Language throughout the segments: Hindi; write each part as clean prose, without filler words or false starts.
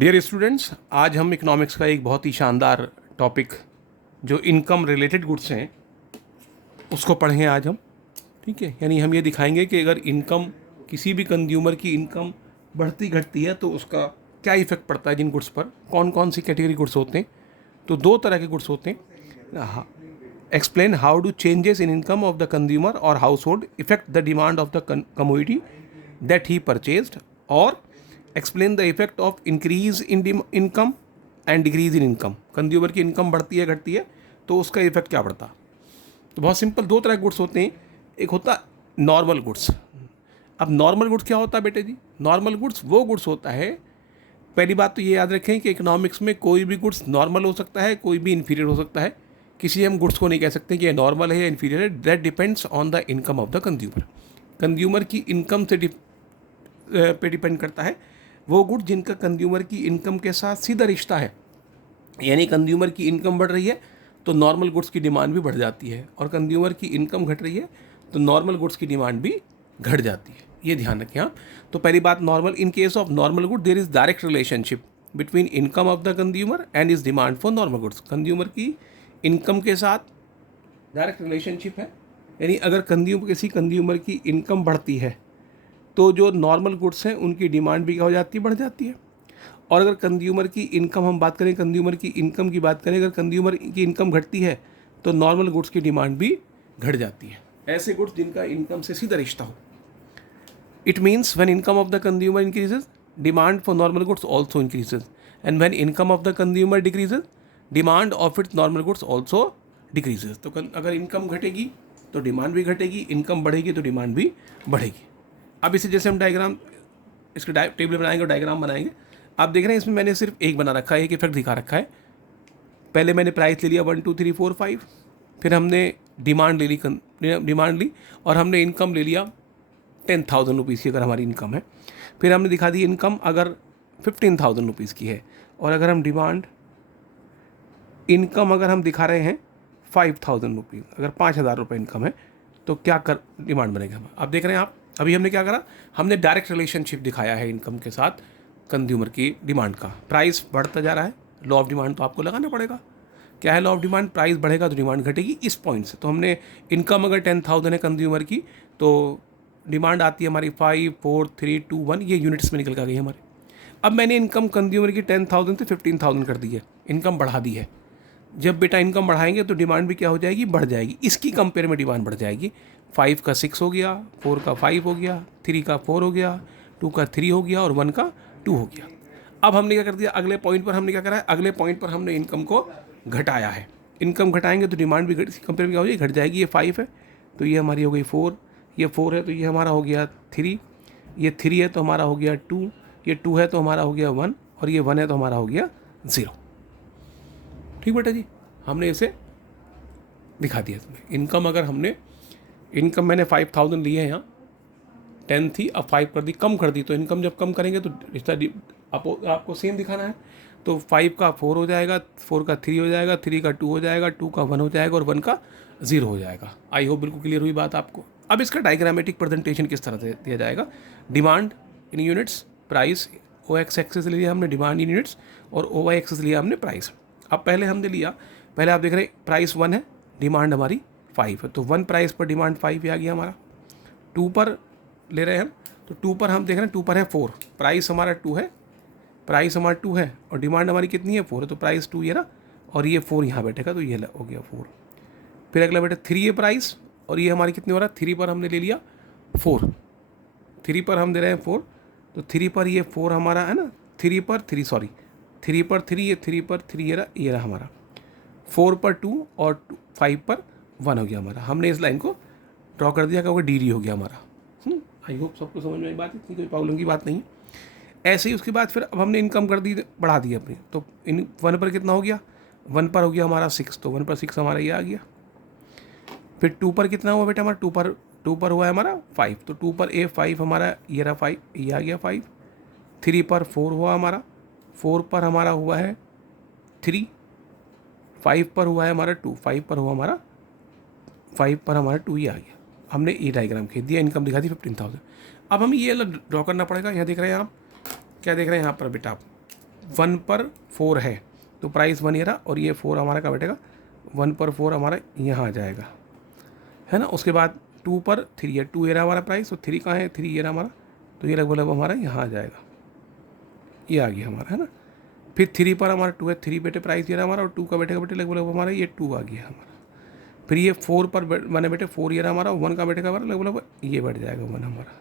डियर स्टूडेंट्स, आज हम इकोनॉमिक्स का एक बहुत ही शानदार टॉपिक जो इनकम रिलेटेड गुड्स हैं उसको पढ़ेंगे आज हम। ठीक है, यानी हम ये दिखाएंगे कि अगर इनकम किसी भी कंज्यूमर की इनकम बढ़ती घटती है तो उसका क्या इफेक्ट पड़ता है जिन गुड्स पर, कौन कौन सी कैटेगरी गुड्स होते हैं। तो दो तरह के गुड्स होते हैं। Explain how do changes in income of the consumer और household effect the demand of the commodity that he purchased, और explain the effect of increase in income and decrease in income. Consumer की इनकम बढ़ती है घटती है तो उसका इफेक्ट क्या पड़ता। तो बहुत सिंपल, दो तरह के गुड्स होते हैं। एक होता नॉर्मल गुड्स। अब नॉर्मल गुड्स क्या होता है बेटे जी? नॉर्मल गुड्स वो गुड्स होता है, पहली बात तो ये याद रखें कि इकोनॉमिक्स में कोई भी गुड्स नॉर्मल हो सकता है, कोई भी इन्फीरियर हो सकता है। किसी हम गुड्स को नहीं कह सकते कि ये नॉर्मल है या इन्फीरियर है। That depends on the income of the consumer. Consumer की इनकम से पे डिपेंड करता है वो गुड जिनका कंज्यूमर की इनकम के साथ सीधा रिश्ता है। यानी कंज्यूमर की इनकम बढ़ रही है तो नॉर्मल गुड्स की डिमांड भी बढ़ जाती है, और कंज्यूमर की इनकम घट रही है तो नॉर्मल गुड्स की डिमांड भी घट जाती है। ये ध्यान रखें आप। तो पहली बात, normal, in case of normal good there is direct relationship between income of the consumer and is demand for normal goods. Consumer की इनकम के साथ डायरेक्ट रिलेशनशिप है। यानी अगर किसी कंज्यूमर की इनकम बढ़ती है तो जो नॉर्मल गुड्स हैं उनकी डिमांड भी क्या हो जाती है, बढ़ जाती है। और अगर कंज्यूमर की इनकम, हम बात करें कंज्यूमर की इनकम की बात करें, अगर कंज्यूमर की इनकम घटती है तो नॉर्मल गुड्स की डिमांड भी घट जाती है। ऐसे गुड्स जिनका इनकम से सीधा रिश्ता हो। It means when income of the consumer increases, demand for normal goods also increases, and when income of the consumer decreases, demand of its normal goods also decreases. तो अगर इनकम घटेगी तो डिमांड भी घटेगी, इनकम बढ़ेगी तो डिमांड भी बढ़ेगी। अब इसे जैसे हम डायग्राम, इसके टेबल बनाएंगे और डायग्राम बनाएंगे। आप देख रहे हैं इसमें मैंने सिर्फ एक बना रखा है, एक इफेक्ट दिखा रखा है। पहले मैंने प्राइस ले लिया 1 2 3 4 5, फिर हमने डिमांड ली और हमने इनकम ले लिया 10,000 रुपीज़ की अगर हमारी इनकम है। फिर हमने दिखा दी इनकम अगर 15,000 रुपीज़ की है, और अगर हम इनकम अगर हम दिखा रहे हैं 5,000 रुपीज़, अगर 5,000 रुपये इनकम है तो क्या कर डिमांड बनेगा हम। अब देख रहे हैं आप, अभी हमने क्या करा, हमने डायरेक्ट रिलेशनशिप दिखाया है इनकम के साथ कंज्यूमर की डिमांड का। प्राइस बढ़ता जा रहा है, लॉ ऑफ डिमांड तो आपको लगाना पड़ेगा। क्या है लॉ ऑफ डिमांड? प्राइस बढ़ेगा तो डिमांड घटेगी। इस पॉइंट से तो हमने इनकम अगर 10,000 है कंज्यूमर की तो डिमांड आती है हमारी 5 4 3 2 1, ये यूनिट्स में निकल कर गई हमारे। अब मैंने इनकम कंज्यूमर की 10,000 से 15,000 कर दी है, इनकम बढ़ा दी है। जब बेटा इनकम बढ़ाएंगे तो डिमांड भी क्या हो जाएगी, बढ़ जाएगी। इसकी कंपेयर में डिमांड बढ़ जाएगी। 5 का 6 हो गया, 4 का 5 हो गया, 3 का 4 हो गया, 2 का 3 हो गया और 1 का 2 हो गया। अब हमने क्या कर दिया, अगले पॉइंट पर हमने क्या करा है, अगले पॉइंट पर हमने इनकम को घटाया है। इनकम घटाएंगे तो डिमांड भी कंपेयर में क्या हो जाएगी, घट जाएगी। ये 5 है तो ये हमारी हो गई 4, ये 4 है तो ये हमारा हो गया 3, ये 3 है तो हमारा हो गया 2, ये 2 है तो हमारा हो गया 1, और ये 1 है तो हमारा हो गया 0। ठीक बेटा जी, हमने इसे दिखा दिया तुम्हें। इनकम अगर हमने, इनकम मैंने 5,000 ली है, यहाँ 10 थी, अब 5 कर दी, कम कर दी। तो इनकम जब कम करेंगे तो रिश्ता आपको सेम दिखाना है। तो 5 का 4 हो जाएगा, 4 का 3 हो जाएगा, 3 का 2 हो जाएगा, 2 का 1 हो जाएगा और 1 का 0 हो जाएगा। आई होप बिल्कुल क्लियर हुई बात आपको। अब इसका डायग्रामेटिक प्रेजेंटेशन किस तरह से दिया जाएगा, demand in units, price O X axis लिया हमने डिमांड इन यूनिट्स, और ओ वाई एक्सेस लिया हमने प्राइस। अब पहले हमने लिया, पहले आप देख रहे हैं प्राइस 1 है, डिमांड हमारी 5 है, तो 1 प्राइस पर डिमांड 5 आ गया हमारा। 2 पर ले रहे हैं हम, तो 2 पर हम देख रहे हैं 2 पर है 4, प्राइस हमारा 2 है, प्राइस हमारा 2 है और डिमांड हमारी कितनी है, 4 है, तो प्राइस 2 ये रहा और ये 4 यहाँ बैठेगा तो ये हो गया 4। फिर अगला बेटा 3 है प्राइस, और ये हमारी कितनी हो रहा है, 3 पर हमने ले लिया 4, 3 पर हम दे रहे हैं 4, तो 3 पर ये 4 हमारा है ना, 3 पर 3 सॉरी 3 पर 3, ये 3 पर 3 ये रहा हमारा, 4 पर 2 और 5 पर 1 हो गया हमारा। हमने इस लाइन को ड्रॉ कर दिया, क्या डी हो गया हमारा। आई होप सबको समझ में आई बात, इतनी कोई प्रॉब्लम की बात नहीं है। ऐसे ही उसके बाद फिर अब हमने इनकम कर दी, बढ़ा दी अपनी, तो 1 पर कितना हो गया, 1 पर हो गया हमारा 6, तो 1 पर 6 हमारा ये आ गया। फिर 2 पर कितना हुआ बेटा हमारा, 2 पर हुआ है हमारा 5, तो 2 पर 5 हमारा ये रहा 5, ये आ गया 5। 3 पर 4 हुआ हमारा, 4 पर हमारा हुआ है 3, 5 पर हुआ है हमारा 2, 5 पर हुआ हमारा 5 पर हमारा 2 ही आ गया। हमने ये डायग्राम खींच दिया, इनकम दिखा दी 15,000। अब हमें ये ड्रॉ करना पड़ेगा। यहाँ देख रहे हैं आप, क्या देख रहे हैं यहाँ पर बेटा आप, 1 पर 4 है तो प्राइस 1 ये रहा, और ये 4 हमारा क्या बैठेगा, 1 पर 4 हमारा यहाँ आ जाएगा, है ना। उसके बाद 2 पर 3 है, 2 ये रहा हमारा प्राइस, तो 3 कहाँ है, 3 ये रहा हमारा, तो ये लगभग हमारा यहाँ आ जाएगा, ये आ गया हमारा, है ना। फिर 3 पर हमारा 2 है, 3 बेटे प्राइस ये रहा हमारा, और 2 का बैठेगा बेटे लगभग हमारा ये 2 आ गया हमारा। फिर ये 4 पर बने बेटे 4 ये रहा हमारा, 1 का बैठेगा हमारा लगभग ये बैठ जाएगा 1 हमारा,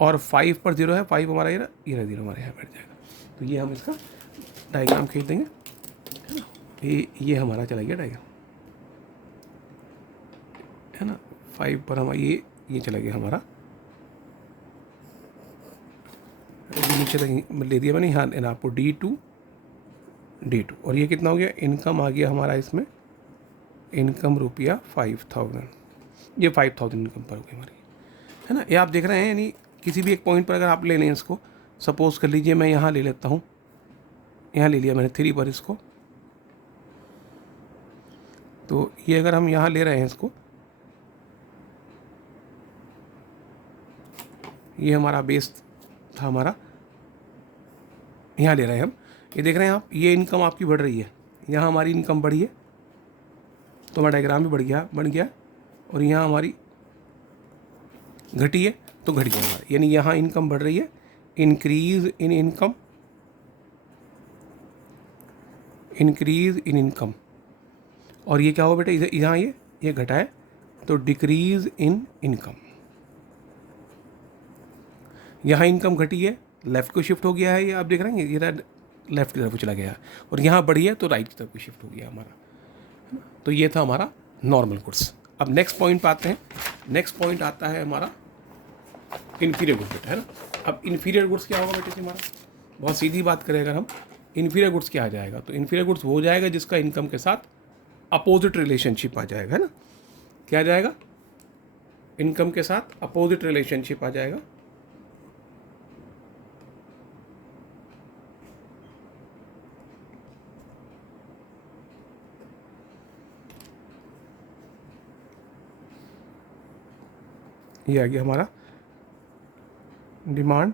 और 5 पर 0 है, 5 हमारा ये रहा 0 हमारे यहाँ बैठ जाएगा। तो ये हम इसका डायग्राम खींच देंगे, है ना। ये हमारा चला गया डायग्राम, है ना। 5 पर हमारा ये चला गया हमारा, नीचे तक ले दिया मैंने, यहाँ आपको D2, और ये कितना हो गया, इनकम आ गया हमारा इसमें, इनकम रुपया 5000, ये 5000 इनकम पर हो गई हमारी, है ना। ये आप देख रहे हैं, यानी किसी भी एक पॉइंट पर अगर आप ले लें इसको, सपोज कर लीजिए मैं यहाँ ले लेता हूँ, यहाँ ले लिया मैंने 3 पर इसको, तो ये अगर हम यहाँ ले रहे हैं इसको, ये हमारा बेस था हमारा, यहाँ ले रहे हैं हम, ये देख रहे हैं आप, ये इनकम आपकी बढ़ रही है, यहाँ हमारी इनकम बढ़ी है, तो हमारा डायग्राम भी बन गया, और यहाँ हमारी घटी है तो घट गया हमारा, यानी यहाँ इनकम बढ़ रही है, इंक्रीज इन इनकम, और ये क्या होगा बेटा, यहाँ ये घटा है तो डिक्रीज इन इनकम, यहाँ इनकम घटी है, लेफ्ट को शिफ्ट हो गया है, ये आप देख रहे हैं, ये लेफ्ट की तरफ चला गया, और यहाँ बढ़ी है तो राइट की तरफ को शिफ्ट हो गया हमारा, है ना। तो ये था हमारा नॉर्मल गुड्स। अब नेक्स्ट पॉइंट पे आते हैं, नेक्स्ट पॉइंट आता है हमारा इन्फीरियर गुड्स, है ना। अब इन्फीरियर गुड्स क्या होगा बेटे हमारा, बहुत सीधी बात करें अगर हम, इन्फीरियर गुड्स क्या आ जाएगा, तो इन्फीरियर गुड्स वो हो जाएगा जिसका इनकम के साथ अपोजिट रिलेशनशिप आ जाएगा, है ना। क्या आ जाएगा, इनकम के साथ अपोजिट रिलेशनशिप आ जाएगा, ये आ गया हमारा डिमांड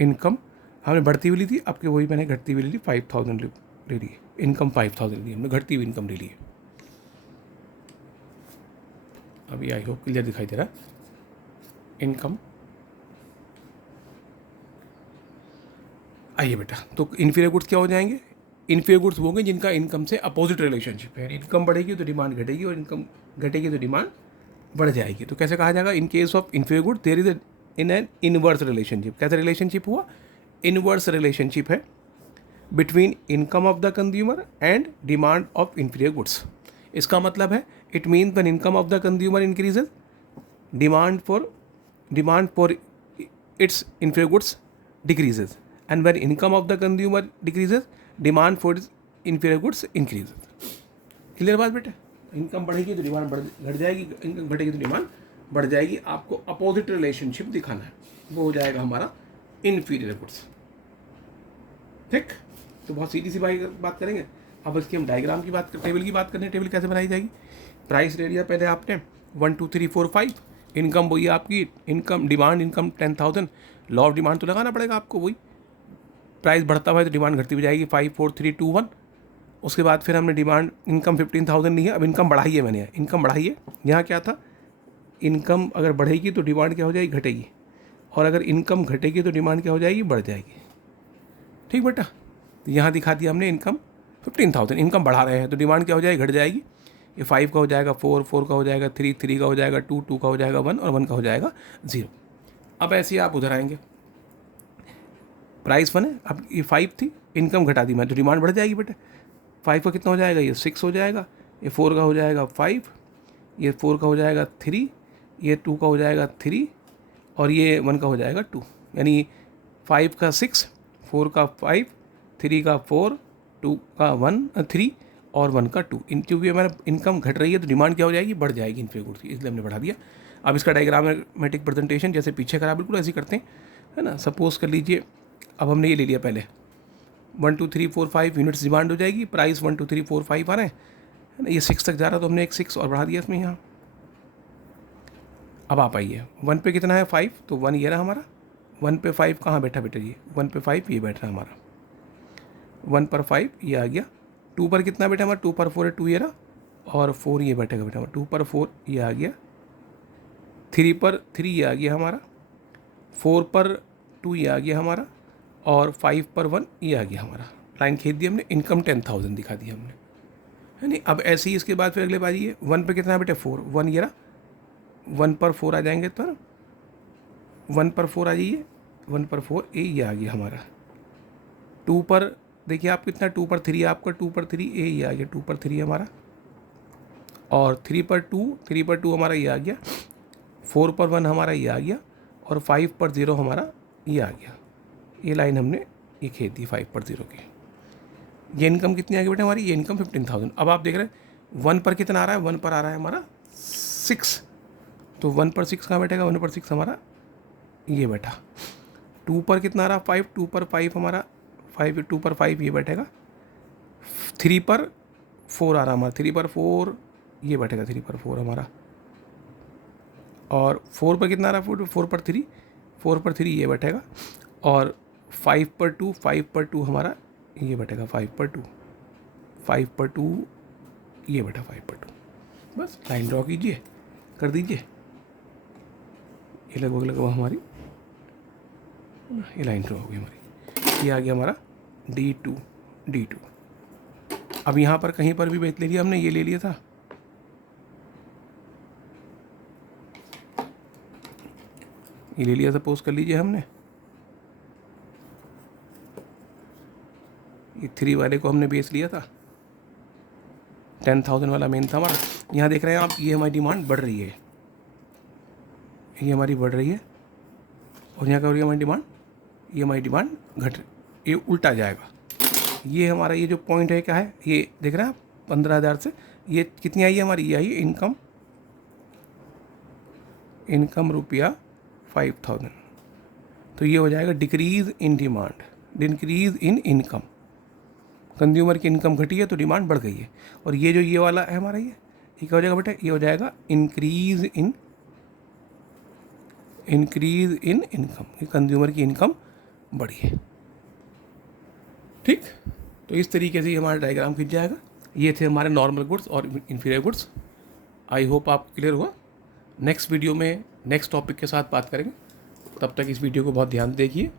इनकम, हमने बढ़ती हुई ली थी, आपके वही मैंने घटती हुई ली थी, 5000 ले ली, इनकम 5000 ली हमने, घटती हुई इनकम ले ली है। अभी आई होप क्लियर दिखाई दे रहा है, इनकम। आइए बेटा, तो इन्फीरियर गुड्स क्या हो जाएंगे, इन्फीरियर गुड्स वो होंगे जिनका इनकम से अपोजिट रिलेशनशिप है, इनकम बढ़ेगी तो डिमांड घटेगी, और इनकम घटेगी तो डिमांड बढ़ जाएगी। तो कैसे कहा जाएगा, in case of inferior good there is in an inverse relationship. कैसा रिलेशनशिप हुआ, इनवर्स रिलेशनशिप है between income of the consumer and demand of inferior goods. इसका मतलब है, it means when income of the consumer increases, demand for its inferior goods decreases, and when income of the consumer decreases, demand for its inferior goods increases. Clear बात बेटे, इनकम बढ़ेगी तो डिमांड घट जाएगी, इनकम घटेगी तो डिमांड बढ़ जाएगी। आपको अपोजिट रिलेशनशिप दिखाना है, वो हो जाएगा हमारा इन्फीरियर गुड्स। ठीक, तो बहुत सीधी सी बात करेंगे। अब इसकी हम डायग्राम की बात, टेबल की बात करते हैं। टेबल कैसे बनाई जाएगी, प्राइस ले लिया पहले आपने 1 2 3 4 5, इनकम वही आपकी, income demand income 10,000, law of demand तो लगाना पड़ेगा आपको, वही प्राइस बढ़ता हुआ है तो डिमांड घटती हुई जाएगी, 5 4 3 2 1। उसके बाद फिर हमने डिमांड इनकम 15,000 ली है, अब इनकम बढ़ाई है मैंने, इनकम बढ़ाई है। यहाँ क्या था, इनकम अगर बढ़ेगी तो डिमांड क्या हो जाएगी, घटेगी, और अगर इनकम घटेगी तो डिमांड क्या हो जाएगी, बढ़ जाएगी। ठीक बेटा, तो यहाँ दिखा दिया हमने, इनकम 15,000, इनकम बढ़ा रहे हैं तो डिमांड क्या हो जाएगी, घट जाएगी। ये 5 का हो जाएगा 4, 4 का हो जाएगा 3, 3 का हो जाएगा 2, 2 का हो जाएगा 1, और 1 का हो जाएगा 0। अब ऐसे ही आप उधर आएंगे, प्राइस 1 है, अब ये 5 थी, इनकम घटा दी मैं तो डिमांड बढ़ जाएगी बेटे। 5 का कितना हो जाएगा, ये 6 हो जाएगा, ये 4 का हो जाएगा 5, ये 4 का हो जाएगा 3, ये 2 का हो जाएगा 3, और ये 1 का हो जाएगा 2। यानी 5 का 6, 4 का 5, 3 का 4, 2 का 1 3, और 1 का 2। क्योंकि हमारा इनकम घट रही है तो डिमांड क्या हो जाएगी, बढ़ जाएगी इन्फीरियर गुड्स की, इसलिए हमने बढ़ा दिया। अब इसका डायग्रामेटिक प्रेजेंटेशन जैसे पीछे करा बिल्कुल ऐसे ही करते हैं, है ना। सपोज कर लीजिए, अब हमने ये ले लिया पहले 1 2 3 4 5 यूनिट्स डिमांड हो जाएगी, प्राइस 1 2 3 4 5 आ रहे हैं, है ना। ये 6 तक जा रहा तो हमने एक 6 और बढ़ा दिया इसमें यहाँ। अब आप आइए 1 पे कितना है 5, तो 1 ये रहा हमारा, 1 पे 5 कहाँ बैठा बेटा जी, 1 पे 5 ये बैठ रहा है हमारा, 1 पर 5 ये आ गया। 2 पर कितना बेटा हमारा, 2 पर 4 है, 2 ये रहा, और 4 ये बैठेगा बेटा हमारा, 2 पर 4 ये आ गया, 3 पर 3 ये आ गया हमारा, 4 पर 2 ये आ गया हमारा, और 5 पर 1 ये आ गया हमारा। लाइन खींच दी हमने, इनकम 10,000 दिखा दी हमने, है नहीं। अब ऐसे ही इसके बाद फिर अगले बाजी है, 1 पे कितना है बेटे 4, 1 ये रहा, 1 पर 4 आ जाएंगे तो 1 पर 4 आ जाइए, 1 पर 4 ये आ गया हमारा। 2 पर देखिए आप कितना, 2 पर 3 है आपका, 2 पर 3 ये आ गया, 2 पर 3 हमारा, और 3 पर 2 हमारा ये आ गया, 4 पर 1 हमारा ये आ गया, और 5 पर 0 हमारा ये आ गया। ये लाइन हमने ये खींच दी 5 पर 0 की। ये इनकम कितनी आ गई बेटा हमारी, ये इनकम 15,000। अब आप देख रहे हैं 1 पर कितना आ रहा है, 1 पर आ रहा है हमारा 6, तो 1 पर 6 कहाँ बैठेगा, 1 पर 6 हमारा ये बैठा। 2 पर कितना आ रहा है 5, 2 पर 5 हमारा 5, 2 पर 5 ये बैठेगा। 3 पर 4 आ रहा हमारा, 3 पर 4 ये बैठेगा, 3 पर 4 हमारा, और 4 पर कितना आ रहा है 4 पर 3, 4 पर 3 ये बैठेगा, और 5 पर 2 हमारा ये बैठेगा, 5 पर 2 ये बैठा, 5 पर 2। बस लाइन ड्रॉ कीजिए, कर दीजिए, ये लगभग हमारी ये लाइन ड्रॉ हो गई हमारी। ये आ गया हमारा D2। अब यहाँ पर कहीं पर भी बेच ले लिया हमने, ये ले लिया था, ये ले लिया, सपोज कर लीजिए हमने, ये 3 वाले को हमने बेच लिया था, 10,000 वाला मेन था हमारा। यहाँ देख रहे हैं आप, ये हमारी डिमांड बढ़ रही है, ये हमारी बढ़ रही है, और यहाँ क्या हो रही है हमारी डिमांड, ये हमारी डिमांड घट, ये उल्टा जाएगा। ये हमारा ये जो पॉइंट है क्या है, ये देख रहे हैं आप 15,000 से ये कितनी आई है हमारी, ये आई इनकम रुपया 5,000। तो ये हो जाएगा decrease in demand, decrease in income. Consumer की इनकम घटी है तो डिमांड बढ़ गई है। और ये जो ये वाला है हमारा, ये क्या हो जाएगा बेटा, ये हो जाएगा इंक्रीज इन इनकम, ये कंज्यूमर की इनकम बढ़ी है। ठीक, तो इस तरीके से ही हमारा डायग्राम खींच जाएगा। ये थे हमारे नॉर्मल गुड्स और इन्फीरियर गुड्स। आई होप आपको क्लियर हुआ। नेक्स्ट वीडियो में नेक्स्ट टॉपिक के साथ बात करेंगे, तब तक इस वीडियो को बहुत ध्यान से देखिए।